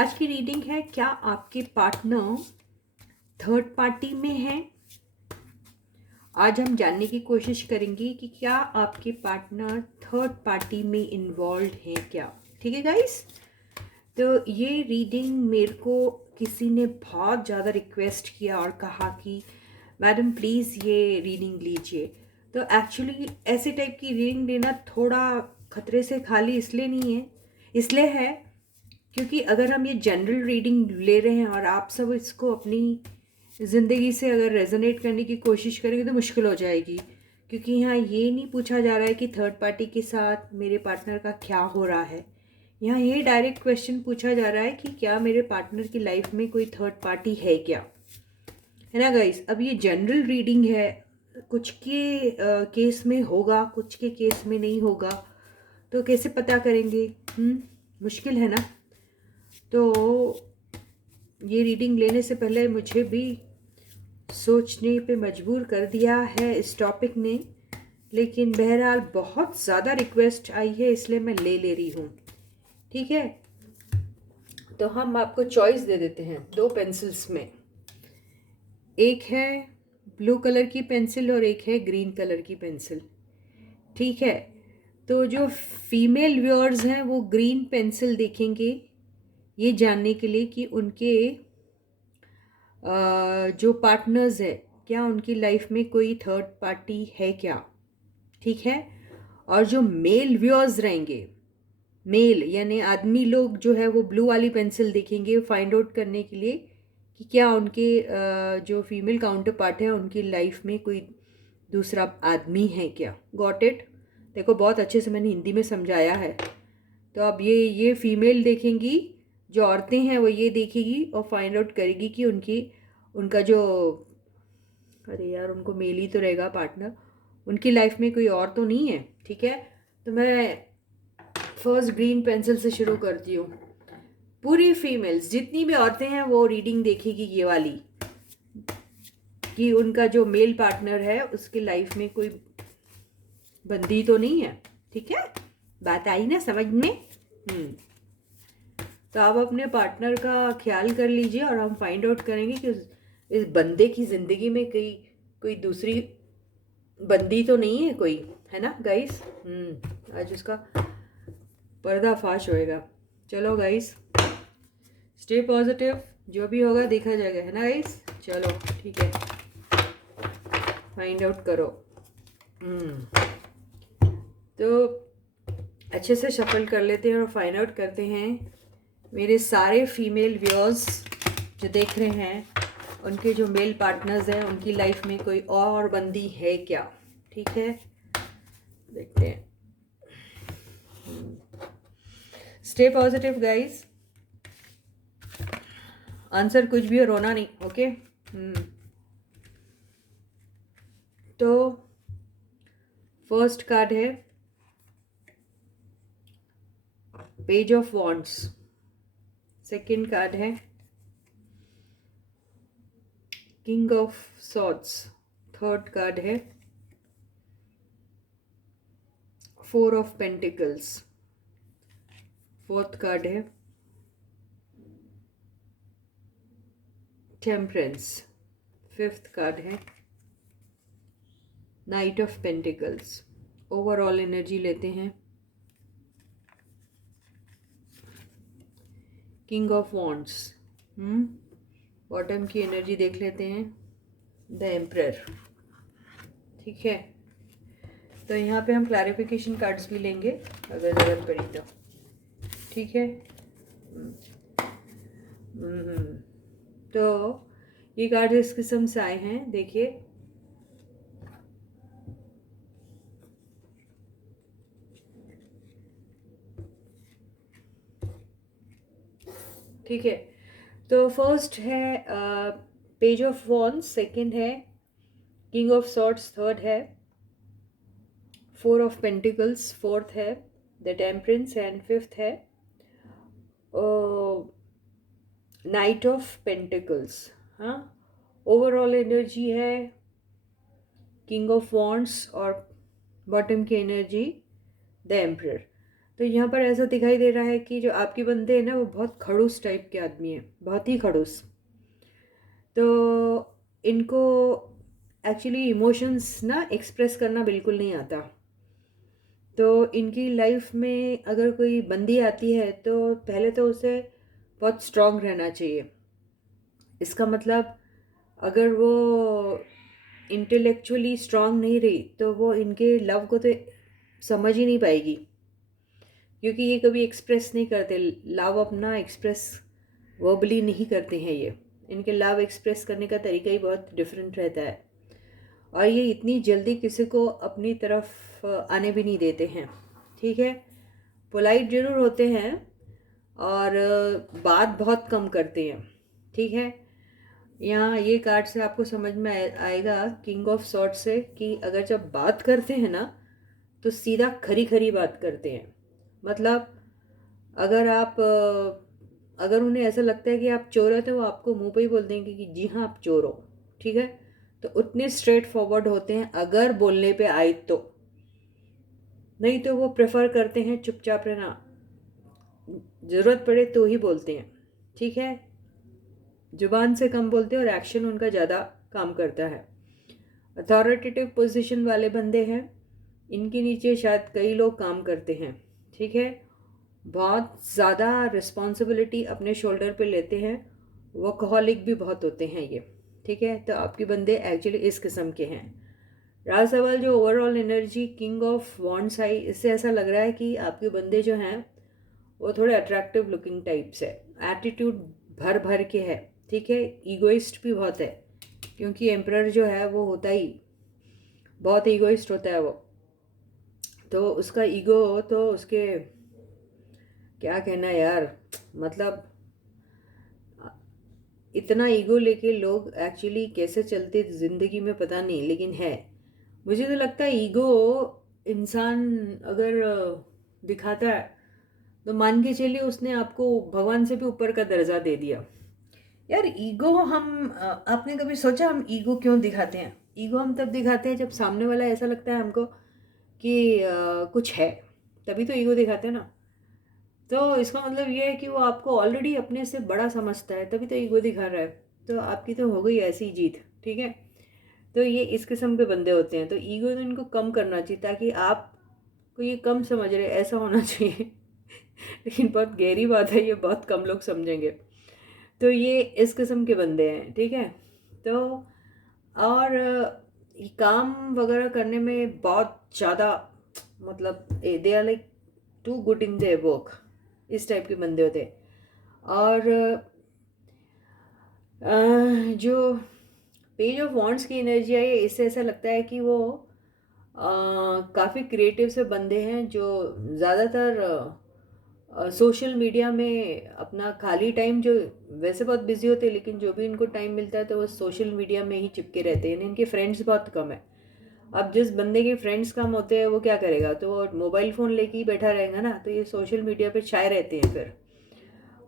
आज की रीडिंग है, क्या आपके पार्टनर थर्ड पार्टी में है। आज हम जानने की कोशिश करेंगे कि क्या आपके पार्टनर थर्ड पार्टी में इन्वॉल्व हैं क्या। ठीक है गाइस, तो ये रीडिंग मेरे को किसी ने बहुत ज़्यादा रिक्वेस्ट किया और कहा कि मैडम प्लीज़ ये रीडिंग लीजिए। तो एक्चुअली ऐसे टाइप की रीडिंग लेना थोड़ा खतरे से खाली इसलिए नहीं है, इसलिए है क्योंकि अगर हम ये जनरल रीडिंग ले रहे हैं और आप सब इसको अपनी ज़िंदगी से अगर रेजोनेट करने की कोशिश करेंगे तो मुश्किल हो जाएगी। क्योंकि यहाँ ये नहीं पूछा जा रहा है कि थर्ड पार्टी के साथ मेरे पार्टनर का क्या हो रहा है। यहाँ ये डायरेक्ट क्वेश्चन पूछा जा रहा है कि क्या मेरे पार्टनर की लाइफ में कोई थर्ड पार्टी है क्या, है ना गाइस। अब ये जनरल रीडिंग है, कुछ के केस में होगा, कुछ के केस में नहीं होगा, तो कैसे पता करेंगे। मुश्किल है ना। तो ये रीडिंग लेने से पहले मुझे भी सोचने पे मजबूर कर दिया है इस टॉपिक ने, लेकिन बहरहाल बहुत ज़्यादा रिक्वेस्ट आई है इसलिए मैं ले रही हूँ। ठीक है, तो हम आपको चॉइस दे देते हैं दो पेंसिल्स में। एक है ब्लू कलर की पेंसिल और एक है ग्रीन कलर की पेंसिल। ठीक है, तो जो फीमेल व्यूअर्स हैं वो ग्रीन पेंसिल देखेंगे ये जानने के लिए कि उनके जो पार्टनर्स है क्या उनकी लाइफ में कोई थर्ड पार्टी है क्या। ठीक है, और जो मेल व्यूअर्स रहेंगे, मेल यानी आदमी लोग जो है वो ब्लू वाली पेंसिल देखेंगे फाइंड आउट करने के लिए कि क्या उनके जो फीमेल काउंटर पार्ट है उनकी लाइफ में कोई दूसरा आदमी है क्या। Got it. देखो बहुत अच्छे से मैंने हिंदी में समझाया है। तो अब ये फीमेल देखेंगी, जो औरतें हैं वो ये देखेगी और फाइंड आउट करेगी कि उनका जो, अरे यार उनको मेल ही तो रहेगा पार्टनर, उनकी लाइफ में कोई और तो नहीं है। ठीक है, तो मैं फर्स्ट ग्रीन पेंसिल से शुरू करती हूँ। पूरी फीमेल्स जितनी भी औरतें हैं वो रीडिंग देखेगी ये वाली कि उनका जो मेल पार्टनर है उसकी लाइफ में कोई बंदी तो नहीं है। ठीक है, बात आई ना समझ में। तो आप अपने पार्टनर का ख्याल कर लीजिए और हम फाइंड आउट करेंगे कि इस बंदे की ज़िंदगी में कोई दूसरी बंदी तो नहीं है कोई, है ना गाइस। आज उसका पर्दाफाश होएगा। चलो गाइस, स्टे पॉजिटिव, जो भी होगा देखा जाएगा, है ना गाइस। चलो ठीक है, फाइंड आउट करो। तो अच्छे से शफल कर लेते हैं और फाइंड आउट करते हैं मेरे सारे फीमेल व्यूअर्स जो देख रहे हैं उनके जो मेल पार्टनर्स हैं उनकी लाइफ में कोई और बंदी है क्या। ठीक है, देखते हैं। स्टे पॉजिटिव गाइस, आंसर कुछ भी हो, रोना नहीं। ओके। तो फर्स्ट कार्ड है page of wands, second card है king of swords, third card है four of pentacles, fourth card है टेम्परेंस, फिफ्थ कार्ड है knight of pentacles. Overall energy लेते हैं। किंग ऑफ वॉन्ड्स, बॉटम की एनर्जी देख लेते हैं द एम्परर। ठीक है, तो यहाँ पे हम क्लैरिफिकेशन कार्ड्स भी लेंगे अगर ज़रूरत पड़ी तो। ठीक है, तो ये कार्ड इस किस्म से आए हैं, देखिए। ठीक है, तो फर्स्ट है पेज ऑफ वॉन्ड्स, सेकंड है किंग ऑफ सॉर्ड्स, थर्ड है फोर ऑफ पेंटिकल्स, फोर्थ है द टेम्परेंस एंड फिफ्थ है नाइट ऑफ पेंटिकल्स। हाँ, ओवरऑल एनर्जी है किंग ऑफ वॉन्ड्स और बॉटम की एनर्जी द एम्परर। तो यहाँ पर ऐसा दिखाई दे रहा है कि जो आपके बंदे हैं ना वो बहुत खड़ूस टाइप के आदमी हैं, बहुत ही खड़ूस। तो इनको एक्चुअली इमोशंस ना एक्सप्रेस करना बिल्कुल नहीं आता। तो इनकी लाइफ में अगर कोई बंदी आती है तो पहले तो उसे बहुत स्ट्रांग रहना चाहिए। इसका मतलब अगर वो इंटेलेक्चुअली स्ट्रांग नहीं रही तो वो इनके लव को तो समझ ही नहीं पाएगी, क्योंकि ये कभी एक्सप्रेस नहीं करते लव, अपना एक्सप्रेस वर्बली नहीं करते हैं ये। इनके लव एक्सप्रेस करने का तरीका ही बहुत डिफरेंट रहता है, और ये इतनी जल्दी किसी को अपनी तरफ आने भी नहीं देते हैं। ठीक है, पोलाइट ज़रूर होते हैं और बात बहुत कम करते हैं। ठीक है, यहाँ ये कार्ड से आपको समझ में आएगा किंग ऑफ सॉर्ड से कि अगर जब बात करते हैं ना तो सीधा खरी खरी बात करते हैं। मतलब अगर आप अगर उन्हें ऐसा लगता है कि आप चोर हो तो वो आपको मुंह पे ही बोल देंगे कि जी हाँ आप चोर हो। ठीक है, तो उतने स्ट्रेट फॉरवर्ड होते हैं अगर बोलने पे आए तो, नहीं तो वो प्रेफर करते हैं चुपचाप रहना, ज़रूरत पड़े तो ही बोलते हैं। ठीक है, जुबान से कम बोलते हैं और एक्शन उनका ज़्यादा काम करता है। अथॉरिटेटिव पोजीशन वाले बंदे हैं, इनके नीचे शायद कई लोग काम करते हैं। ठीक है, बहुत ज़्यादा रिस्पॉन्सिबिलिटी अपने शोल्डर पे लेते हैं, वर्कहॉलिक भी बहुत होते हैं ये। ठीक है, तो आपके बंदे एक्चुअली इस किस्म के हैं। रहा सवाल जो overall energy king of wands आई, इससे ऐसा लग रहा है कि आपके बंदे जो हैं वो थोड़े अट्रैक्टिव लुकिंग टाइप्स है, एटीट्यूड भर भर के है। ठीक है, ईगोइस्ट भी बहुत है, क्योंकि एम्परर जो है वो होता ही बहुत ईगोइस्ट होता है वो। तो उसका ईगो तो उसके क्या कहना यार, मतलब इतना ईगो लेके लोग एक्चुअली कैसे चलते ज़िंदगी में पता नहीं, लेकिन है। मुझे तो लगता है ईगो इंसान अगर दिखाता है तो मान के चलिए उसने आपको भगवान से भी ऊपर का दर्जा दे दिया। यार ईगो हम आपने कभी सोचा हम ईगो क्यों दिखाते हैं? ईगो हम तब दिखाते हैं जब सामने वाला ऐसा लगता है हमको कि कुछ है, तभी तो ईगो दिखाते हैं ना। तो इसका मतलब ये है कि वो आपको ऑलरेडी अपने से बड़ा समझता है, तभी तो ईगो दिखा रहा है। तो आपकी तो हो गई ऐसी जीत। ठीक है, तो ये इस किस्म के बंदे होते हैं, तो ईगो तो इनको कम करना चाहिए ताकि आपको ये कम समझ रहे ऐसा होना चाहिए। लेकिन बहुत गहरी बात है, ये बहुत कम लोग समझेंगे। तो ये इस किस्म के बंदे हैं। ठीक है, तो और ये काम वगैरह करने में बहुत ज़्यादा, मतलब they are like too good in their work, इस टाइप के बंदे होते हैं। और जो पेज ऑफ वॉन्ड्स की एनर्जी है इससे ऐसा लगता है कि वो काफ़ी क्रिएटिव से बंदे हैं जो ज़्यादातर सोशल मीडिया में अपना खाली टाइम, जो वैसे बहुत बिजी होते हैं लेकिन जो भी इनको टाइम मिलता है तो वो सोशल मीडिया में ही चिपके रहते हैं। इनके फ्रेंड्स बहुत कम है। अब जिस बंदे के फ्रेंड्स कम होते हैं वो क्या करेगा, तो वो मोबाइल फ़ोन लेके ही बैठा रहेगा ना, तो ये सोशल मीडिया पे छाए रहते हैं फिर।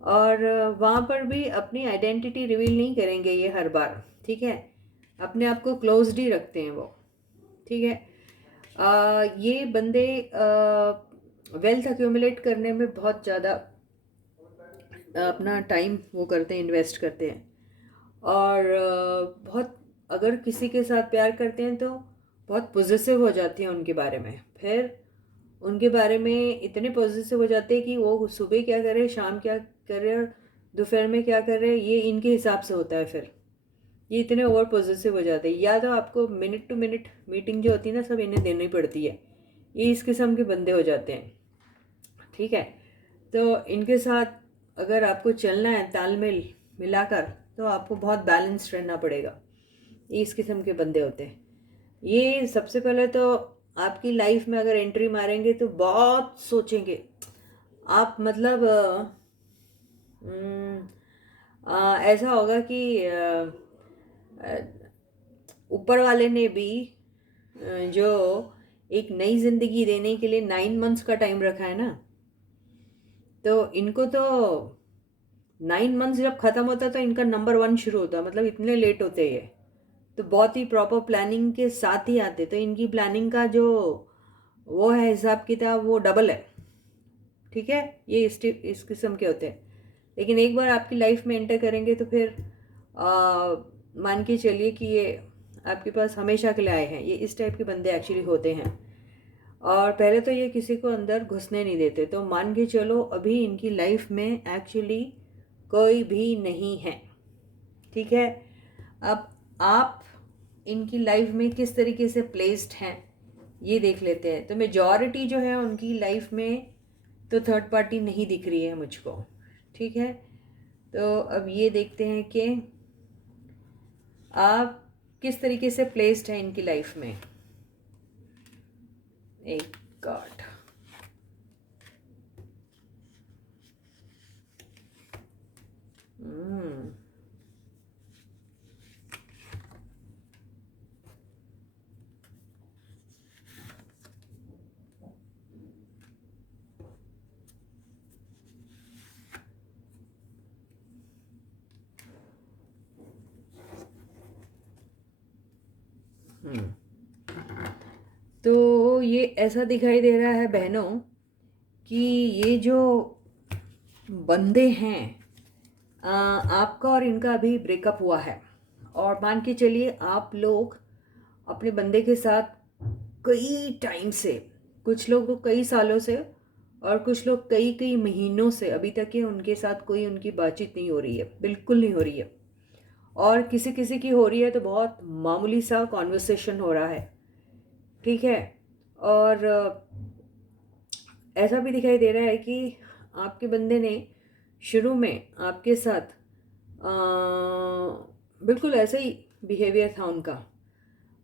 और वहाँ पर भी अपनी आइडेंटिटी रिवील नहीं करेंगे ये हर बार। ठीक है, अपने आप को क्लोज्ड ही रखते हैं वो। ठीक है, ये बंदे वेल्थ अक्यूमुलेट करने में बहुत ज़्यादा अपना टाइम वो करते हैं, इन्वेस्ट करते हैं। और बहुत अगर किसी के साथ प्यार करते हैं तो बहुत पॉजिटिव हो जाती हैं उनके बारे में। फिर उनके बारे में इतने पॉजिटिव हो जाते हैं कि वो सुबह क्या कर रहे, शाम क्या कर रहे और दोपहर में क्या कर रहे, ये इनके हिसाब से होता है। फिर ये इतने ओवर पॉजिटिव हो जाते हैं, या तो आपको मिनट टू मिनट मीटिंग जो होती है ना सब इन्हें देनी पड़ती है। ये इस किस्म के बंदे हो जाते हैं। ठीक है, तो इनके साथ अगर आपको चलना है तालमेल मिलाकर तो आपको बहुत बैलेंस्ड रहना पड़ेगा। ये इस किस्म के बंदे होते हैं। ये सबसे पहले तो आपकी लाइफ में अगर एंट्री मारेंगे तो बहुत सोचेंगे आप, मतलब ऐसा होगा कि ऊपर वाले ने भी जो एक नई ज़िंदगी देने के लिए 9 मंथ्स का टाइम रखा है ना, तो इनको तो 9 मंथ्स जब ख़त्म होता है तो इनका नंबर 1 शुरू होता है। मतलब इतने लेट होते हैं ये, तो बहुत ही प्रॉपर प्लानिंग के साथ ही आते, तो इनकी प्लानिंग का जो वो है हिसाब किताब वो डबल है। ठीक है, ये इस किस्म के होते हैं। लेकिन एक बार आपकी लाइफ में एंटर करेंगे तो फिर मान के चलिए कि ये आपके पास हमेशा के लिए आए हैं। ये इस टाइप के बंदे एक्चुअली होते हैं, और पहले तो ये किसी को अंदर घुसने नहीं देते। तो मान के चलो अभी इनकी लाइफ में एक्चुअली कोई भी नहीं है, ठीक है। अब आप इनकी लाइफ में किस तरीके से प्लेस्ड हैं ये देख लेते हैं। तो मेजॉरिटी जो है उनकी लाइफ में तो थर्ड पार्टी नहीं दिख रही है मुझको, ठीक है। तो अब ये देखते हैं कि आप किस तरीके से प्लेस्ड हैं इनकी लाइफ में। एक कार्ड, तो ये ऐसा दिखाई दे रहा है बहनों कि ये जो बंदे हैं आपका और इनका अभी ब्रेकअप हुआ है, और मान के चलिए आप लोग अपने बंदे के साथ कई टाइम से, कुछ लोग तो कई सालों से और कुछ लोग कई कई महीनों से अभी तक के उनके साथ कोई उनकी बातचीत नहीं हो रही है, बिल्कुल नहीं हो रही है। और किसी किसी की हो रही है तो बहुत मामूली सा कॉन्वर्सेशन हो रहा है, ठीक है। और ऐसा भी दिखाई दे रहा है कि आपके बंदे ने शुरू में आपके साथ बिल्कुल ऐसे ही बिहेवियर था उनका,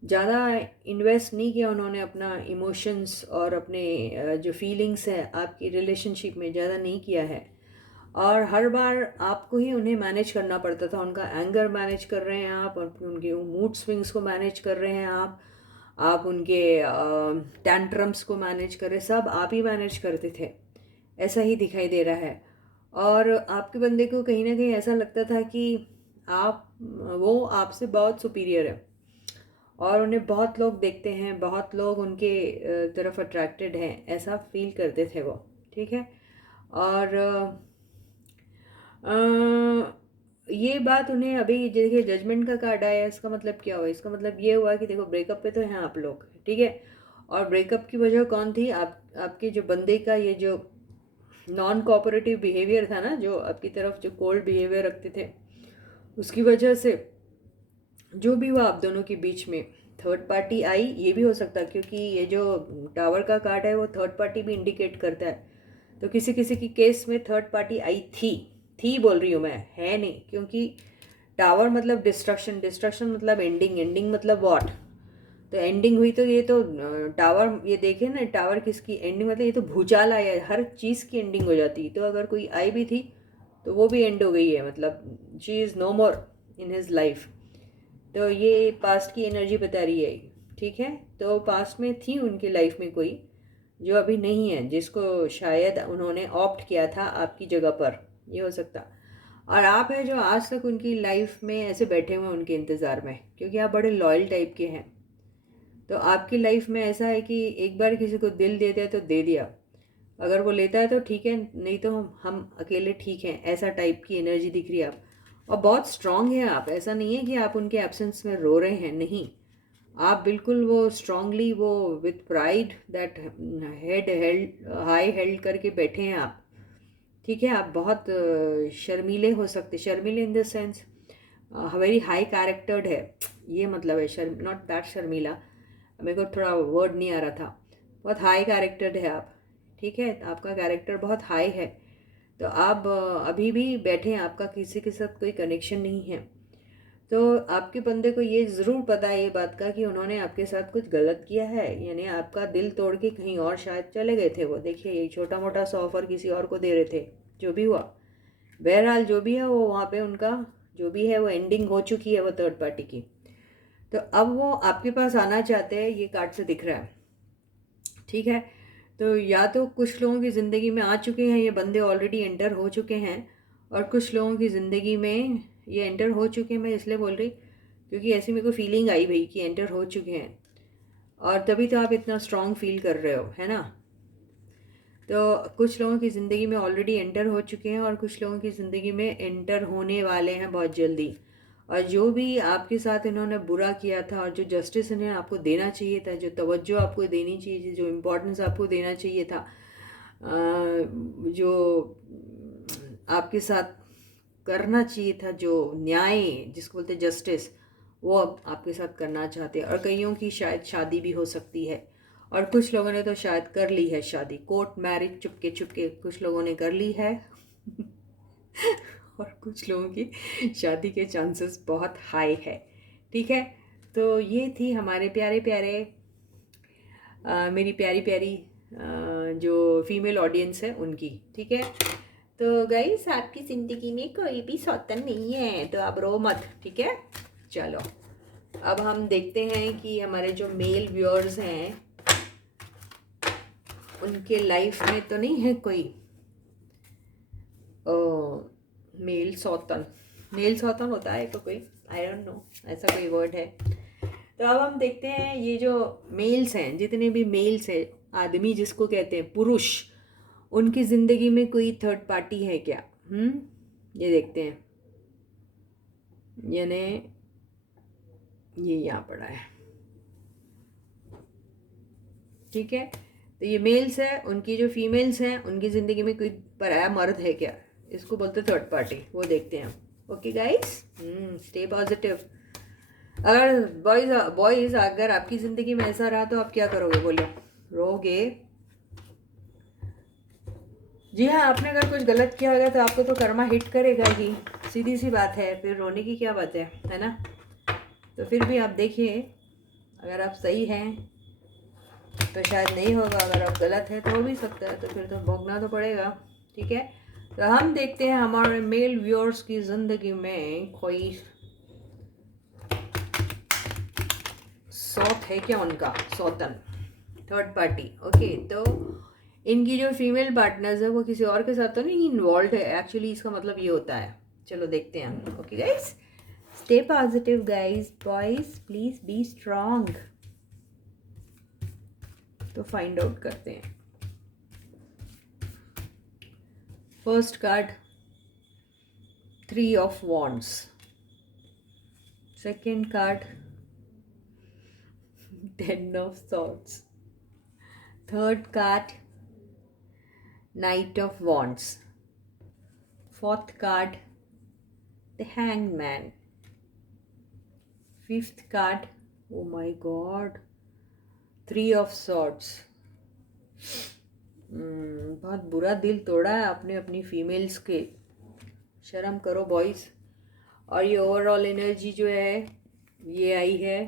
ज़्यादा इन्वेस्ट नहीं किया उन्होंने अपना इमोशंस और अपने जो फीलिंग्स है आपकी रिलेशनशिप में ज़्यादा नहीं किया है। और हर बार आपको ही उन्हें मैनेज करना पड़ता था। उनका एंगर मैनेज कर रहे हैं आप, और उनके मूड स्विंग्स को मैनेज कर रहे हैं आप उनके टैंट्रम्स को मैनेज कर रहे, सब आप ही मैनेज करते थे, ऐसा ही दिखाई दे रहा है। और आपके बंदे को कहीं ना कहीं ऐसा लगता था कि वो आपसे बहुत सुपीरियर है, और उन्हें बहुत लोग देखते हैं, बहुत लोग उनके तरफ अट्रैक्टेड हैं, ऐसा फील करते थे वो, ठीक है। और ये बात उन्हें अभी देखिए जजमेंट का कार्ड आया, इसका मतलब क्या हुआ? इसका मतलब ये हुआ कि देखो ब्रेकअप पे तो हैं आप लोग, ठीक है। और ब्रेकअप की वजह कौन थी? आपके जो बंदे का ये जो नॉन कोऑपरेटिव बिहेवियर था ना, जो आपकी तरफ जो कोल्ड बिहेवियर रखते थे, उसकी वजह से जो भी हुआ आप दोनों के बीच में थर्ड पार्टी आई। ये भी हो सकता है क्योंकि ये जो टावर का कार्ड है वो थर्ड पार्टी भी इंडिकेट करता है। तो किसी किसी की केस में थर्ड पार्टी आई थी बोल रही हूँ मैं, है नहीं, क्योंकि टावर मतलब डिस्ट्रक्शन, डिस्ट्रक्शन मतलब एंडिंग, एंडिंग मतलब व्हाट? तो एंडिंग हुई तो ये तो टावर, ये देखे ना टावर किसकी एंडिंग, मतलब ये तो भूचाल आया है, हर चीज़ की एंडिंग हो जाती। तो अगर कोई आई भी थी तो वो भी एंड हो गई है, मतलब she is no more in his life. तो ये पास्ट की एनर्जी बता रही है, ठीक है। तो पास्ट में थी उनकी लाइफ में कोई जो अभी नहीं है, जिसको शायद उन्होंने ऑप्ट किया था आपकी जगह पर, ये हो सकता। और आप है जो आज तक उनकी लाइफ में ऐसे बैठे हुए हैं उनके इंतज़ार में, क्योंकि आप बड़े लॉयल टाइप के हैं। तो आपकी लाइफ में ऐसा है कि एक बार किसी को दिल दे दिया तो दे दिया, अगर वो लेता है तो ठीक है, नहीं तो हम अकेले ठीक हैं, ऐसा टाइप की एनर्जी दिख रही है आप। और बहुत स्ट्रांग है आप, ऐसा नहीं है कि आप उनके एब्सेंस में रो रहे हैं, नहीं। आप बिल्कुल वो स्ट्रांगली वो with pride that head held high held करके बैठे हैं आप, ठीक है। आप बहुत शर्मीले हो सकते, शर्मीले in the sense very high charactered है, ये मतलब है। नॉट दैट शर्मीला, मेरे को थोड़ा वर्ड नहीं आ रहा था। बहुत हाई कैरेक्टर्ड है आप, ठीक है। आपका कैरेक्टर बहुत हाई है। तो आप अभी भी बैठे हैं, आपका किसी के साथ कोई कनेक्शन नहीं है। तो आपके बंदे को ये ज़रूर पता है ये बात का कि उन्होंने आपके साथ कुछ गलत किया है, यानी आपका दिल तोड़ के कहीं और शायद चले गए थे वो। देखिए ये छोटा मोटा सा ऑफर किसी और को दे रहे थे, जो भी हुआ बहरहाल जो भी है वो वहाँ पे उनका जो भी है वो एंडिंग हो चुकी है वो थर्ड पार्टी की। तो अब वो आपके पास आना चाहते हैं, ये कार्ड से दिख रहा है, ठीक है। तो या तो कुछ लोगों की ज़िंदगी में आ चुके हैं ये बंदे, ऑलरेडी एंटर हो चुके हैं, और कुछ लोगों की ज़िंदगी में ये एंटर हो चुके हैं। मैं इसलिए बोल रही क्योंकि ऐसी मेरे को फीलिंग आई भाई कि एंटर हो चुके हैं, और तभी तो आप इतना स्ट्रांग फील कर रहे हो, है ना। तो कुछ लोगों की ज़िंदगी में ऑलरेडी एंटर हो चुके हैं और कुछ लोगों की ज़िंदगी में एंटर होने वाले हैं बहुत जल्दी। और जो भी आपके साथ इन्होंने बुरा किया था और जो जस्टिस इन्हें आपको देना चाहिए था, जो तवज्जो आपको देनी चाहिए थी, जो इम्पोर्टेंस आपको देना चाहिए था, जो आपके साथ करना चाहिए था, जो न्याय जिसको बोलते जस्टिस, वो अब आपके साथ करना चाहते हैं। और कईयों की शायद शादी भी हो सकती है और कुछ लोगों ने तो शायद कर ली है शादी, कोर्ट मैरिज चुपके चुपके कुछ लोगों ने कर ली है और कुछ लोगों की शादी के चांसेस बहुत हाई है। ठीक है, तो ये थी हमारे प्यारे प्यारे मेरी प्यारी प्यारी जो फीमेल ऑडियंस है उनकी। ठीक है, तो गाइस आपकी ज़िंदगी में कोई भी सौतन नहीं है, तो आप रो मत। ठीक है, चलो अब हम देखते हैं कि हमारे जो मेल व्यूअर्स हैं उनके लाइफ में तो नहीं है कोई मेल सौतन। मेल सौतन होता है तो कोई, आई डोंट नो, ऐसा कोई वर्ड है। तो अब हम देखते हैं ये जो मेल्स हैं, जितने भी मेल्स हैं, आदमी जिसको कहते हैं पुरुष, उनकी ज़िंदगी में कोई थर्ड पार्टी है क्या? ये देखते हैं। यानी ये यहाँ पड़ा है। ठीक है, तो ये मेल्स है, उनकी जो फीमेल्स हैं उनकी ज़िंदगी में कोई पराया मर्द है क्या? इसको बोलते हैं थर्ड पार्टी। वो देखते हैं हम। Okay guys, stay positive. अगर बॉयज़ अगर आपकी ज़िंदगी में ऐसा रहा तो आप क्या करोगे? बोलो, रोगे? जी हाँ, आपने अगर कुछ गलत किया होगा तो आपको तो कर्मा हिट करेगा ही, सीधी सी बात है। फिर रोने की क्या बात है ना? तो फिर भी आप देखिए, अगर आप सही हैं तो शायद नहीं होगा, अगर आप गलत हैं तो हो भी सकता है, तो फिर तो भोगना तो पड़ेगा। ठीक है, तो हम देखते हैं हमारे मेल व्यूअर्स की ज़िंदगी में कोई सौत है क्या? उनका सौतन, थर्ड पार्टी। ओके, तो इनकी जो फीमेल पार्टनर्स है वो किसी और के साथ तो नहीं इन्वॉल्व है एक्चुअली, इसका मतलब ये होता है। चलो देखते हैं। Okay guys, stay positive guys, boys please be strong. तो फाइंड आउट करते हैं। First card 3 of wands, second card 10 of swords, third card Knight of Wands, fourth card the Hanged Man, fifth card, oh my god, 3 of Swords। बहुत बुरा दिल तोड़ा है आपने अपनी फीमेल्स के, शर्म करो बॉयज़। और ये ओवरऑल एनर्जी जो है ये आई है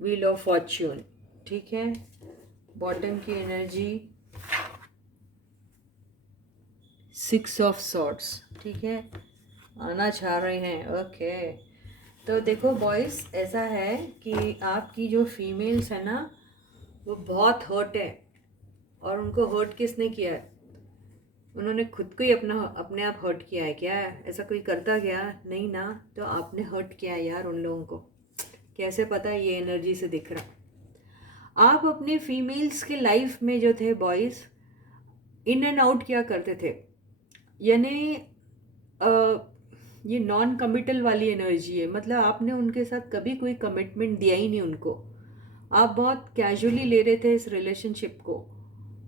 व्हील ऑफ फॉर्च्यून। ठीक है, बॉटम की एनर्जी 6 ऑफ सॉर्ड्स। ठीक है, आना चाह रहे हैं। ओके, तो देखो बॉयज़, ऐसा है कि आपकी जो फीमेल्स है ना वो बहुत हर्ट है। और उनको हर्ट किसने किया है? उन्होंने खुद को ही अपने आप हर्ट किया है क्या? ऐसा कोई करता क्या? नहीं ना, तो आपने हर्ट किया है यार उन लोगों को। कैसे पता? ये एनर्जी से दिख रहा। आप अपने फीमेल्स के लाइफ में जो थे बॉयज़, इन एंड आउट क्या करते थे, यानी ये नॉन कमिटल वाली एनर्जी है। मतलब आपने उनके साथ कभी कोई कमिटमेंट दिया ही नहीं उनको, आप बहुत कैजुअली ले रहे थे इस रिलेशनशिप को।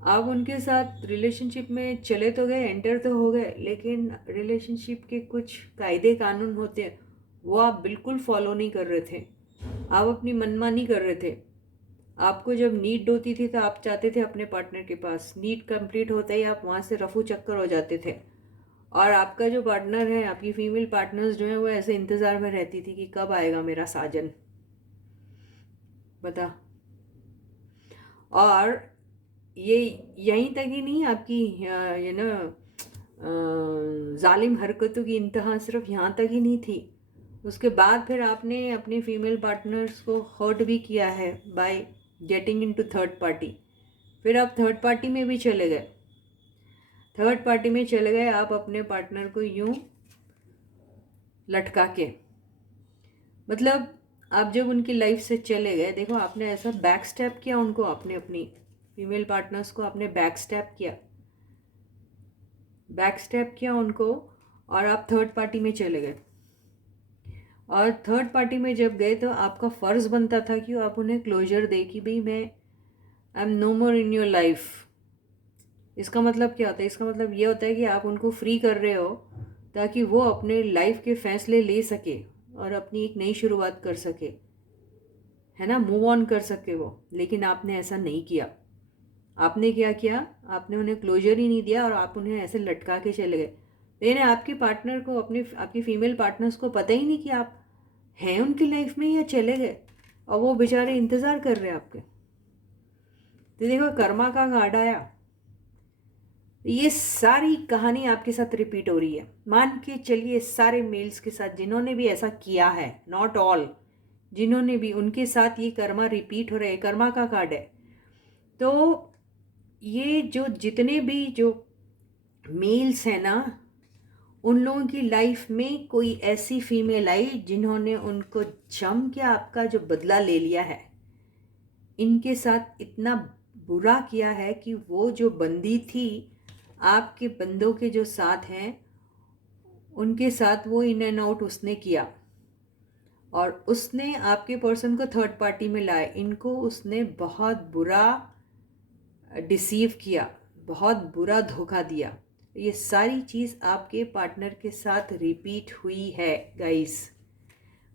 आप उनके साथ रिलेशनशिप में चले तो गए, एंटर तो हो गए, लेकिन रिलेशनशिप के कुछ कायदे कानून होते हैं वो आप बिल्कुल फॉलो नहीं कर रहे थे। आप अपनी मनमानी कर रहे थे। आपको जब नीड होती थी तो आप चाहते थे अपने पार्टनर के पास, नीड कंप्लीट होता ही आप वहाँ से रफू चक्कर हो जाते थे। और आपका जो पार्टनर है, आपकी फीमेल पार्टनर्स जो है वो ऐसे इंतज़ार में रहती थी कि कब आएगा मेरा साजन, बता। और ये यहीं तक ही नहीं, आपकी ये ना जालिम हरकतों की इंतहा सिर्फ यहाँ तक ही नहीं थी। उसके बाद फिर आपने अपने फीमेल पार्टनर्स को हर्ट भी किया है by getting into third party. फिर आप थर्ड पार्टी में भी चले गए। थर्ड पार्टी में चले गए आप अपने पार्टनर को यूं लटका के। मतलब आप जब उनकी लाइफ से चले गए, देखो आपने ऐसा बैक स्टेप किया उनको, आपने अपनी फीमेल पार्टनर्स को आपने बैक स्टेप किया उनको, और आप थर्ड पार्टी में चले गए। और थर्ड पार्टी में जब गए तो आपका फ़र्ज़ बनता था कि आप उन्हें क्लोजर दे कि भाई मैं I am no more in your life. इसका मतलब क्या होता है? इसका मतलब ये होता है कि आप उनको फ्री कर रहे हो ताकि वो अपने लाइफ के फैसले ले सके और अपनी एक नई शुरुआत कर सके, है ना, मूव ऑन कर सके वो। लेकिन आपने ऐसा नहीं किया। आपने क्या किया? आपने उन्हें क्लोजर ही नहीं दिया और आप उन्हें ऐसे लटका के चले गए। लेकिन आपके पार्टनर को, आपकी फीमेल पार्टनर्स को पता ही नहीं कि आप हैं उनकी लाइफ में या चले गए, और वो बेचारे इंतज़ार कर रहे हैं आपके। तो देखो, कर्मा का कार्ड आया। ये सारी कहानी आपके साथ रिपीट हो रही है। मान के चलिए सारे मेल्स के साथ जिन्होंने भी ऐसा किया है, नॉट ऑल, जिन्होंने भी, उनके साथ ये कर्मा रिपीट हो रहे हैं। कर्मा का कार्ड है। तो ये जो जितने भी जो मेल्स हैं ना, उन लोगों की लाइफ में कोई ऐसी फीमेल आई जिन्होंने उनको जम के आपका जो बदला ले लिया है, इनके साथ इतना बुरा किया है कि वो जो बंदी थी, आपके बंदों के जो साथ हैं, उनके साथ वो इन एंड आउट उसने किया, और उसने आपके पर्सन को थर्ड पार्टी में लाया। इनको उसने बहुत बुरा डिसीव किया, बहुत बुरा धोखा दिया। ये सारी चीज़ आपके पार्टनर के साथ रिपीट हुई है गाइस।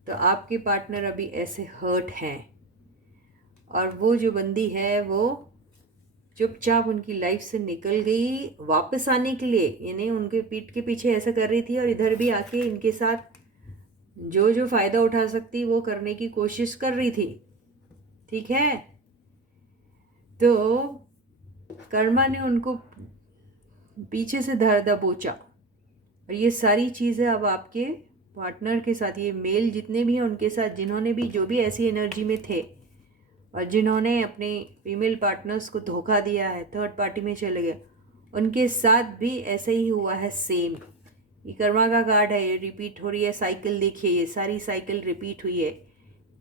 तो आपके पार्टनर अभी ऐसे हर्ट हैं, और वो जो बंदी है वो चुपचाप उनकी लाइफ से निकल गई वापस आने के लिए। यानी उनके पीठ के पीछे ऐसा कर रही थी, और इधर भी आके इनके साथ जो जो फ़ायदा उठा सकती वो करने की कोशिश कर रही थी। ठीक है, तो कर्मा ने उनको पीछे से धर दबोचा, और ये सारी चीज़ें अब आपके पार्टनर के साथ, ये मेल जितने भी हैं उनके साथ, जिन्होंने भी जो भी ऐसी एनर्जी में थे और जिन्होंने अपने फीमेल पार्टनर्स को धोखा दिया है, थर्ड पार्टी में चले गए, उनके साथ भी ऐसा ही हुआ है सेम। ये कर्मा का कार्ड है, ये रिपीट हो रही है साइकिल। देखिए, ये सारी साइकिल रिपीट हुई है।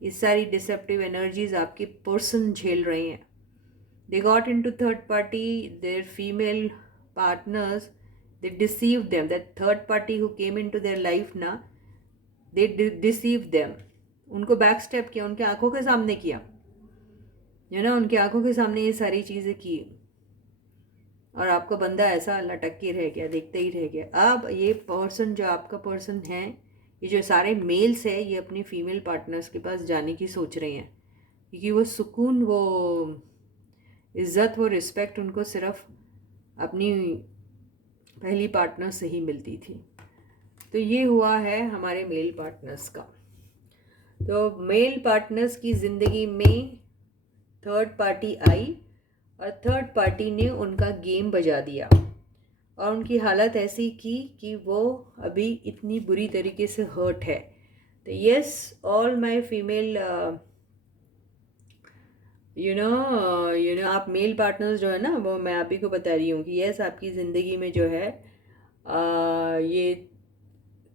ये सारी डिसेप्टिव एनर्जीज आपके पर्सन झेल रहे हैं। They got into third party, their female partners, they deceived them. That third party who came into their life na, they deceived them. उनको बैक स्टेप किया, उनके आंखों के सामने किया, है ना, उनकी आंखों के सामने ये सारी चीज़ें की, और आपका बंदा ऐसा लटक के रह गया, देखते ही रह गया। अब ये पर्सन, जो आपका पर्सन है, ये जो सारे मेल्स है, ये अपनी फीमेल पार्टनर्स के पास जाने की सोच रहे हैं, क्योंकि वो सुकून, वो इज़्ज़त, वो रिस्पेक्ट उनको सिर्फ अपनी पहली पार्टनर से ही मिलती थी। तो ये हुआ है हमारे मेल पार्टनर्स का। तो मेल पार्टनर्स की ज़िंदगी में थर्ड पार्टी आई, और थर्ड पार्टी ने उनका गेम बजा दिया, और उनकी हालत ऐसी की कि वो अभी इतनी बुरी तरीके से हर्ट है। तो yes, all my female you know आप मेल पार्टनर्स जो है ना, वो मैं आप ही को बता रही हूँ कि यस, आपकी ज़िंदगी में जो है ये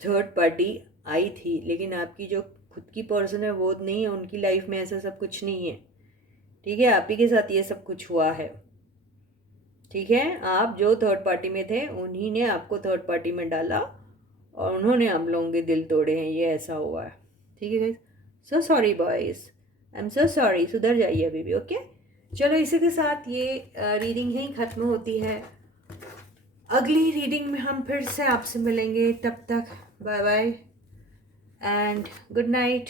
थर्ड पार्टी आई थी, लेकिन आपकी जो खुद की पर्सन है वो नहीं है। उनकी लाइफ में ऐसा सब कुछ नहीं है। ठीक है, आप ही के साथ ये सब कुछ हुआ है। ठीक है, आप जो थर्ड पार्टी में थे, उन्हीं ने आपको थर्ड पार्टी में डाला, और उन्होंने आप लोगों के दिल तोड़े हैं। ये ऐसा हुआ है। ठीक है guys, so sorry boys, I am so sorry. सुधर जाइए अभी भी। ओके, चलो, इसी के साथ ये रीडिंग यहीं ख़त्म होती है। अगली रीडिंग में हम फिर से आपसे मिलेंगे। तब तक bye bye and good night.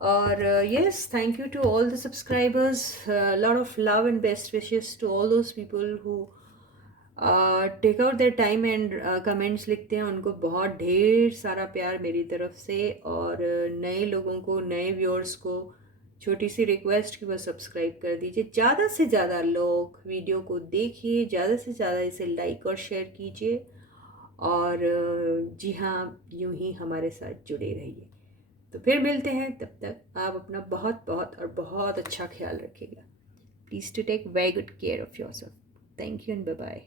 और yes, thank you to all the subscribers. Lot of love and best wishes to all those people who take out their time and comments लिखते हैं। उनको बहुत ढेर सारा प्यार मेरी तरफ से। और नए लोगों को, नए व्यूअर्स को छोटी सी रिक्वेस्ट कि बस सब्सक्राइब कर दीजिए। ज़्यादा से ज़्यादा लोग वीडियो को देखिए, ज़्यादा से ज़्यादा इसे लाइक और शेयर कीजिए, और जी हाँ, यूँ ही हमारे साथ जुड़े रहिए। तो फिर मिलते हैं। तब तक आप अपना बहुत बहुत और बहुत अच्छा ख्याल रखिएगा। Please to take very good care of yourself. Thank you and bye bye.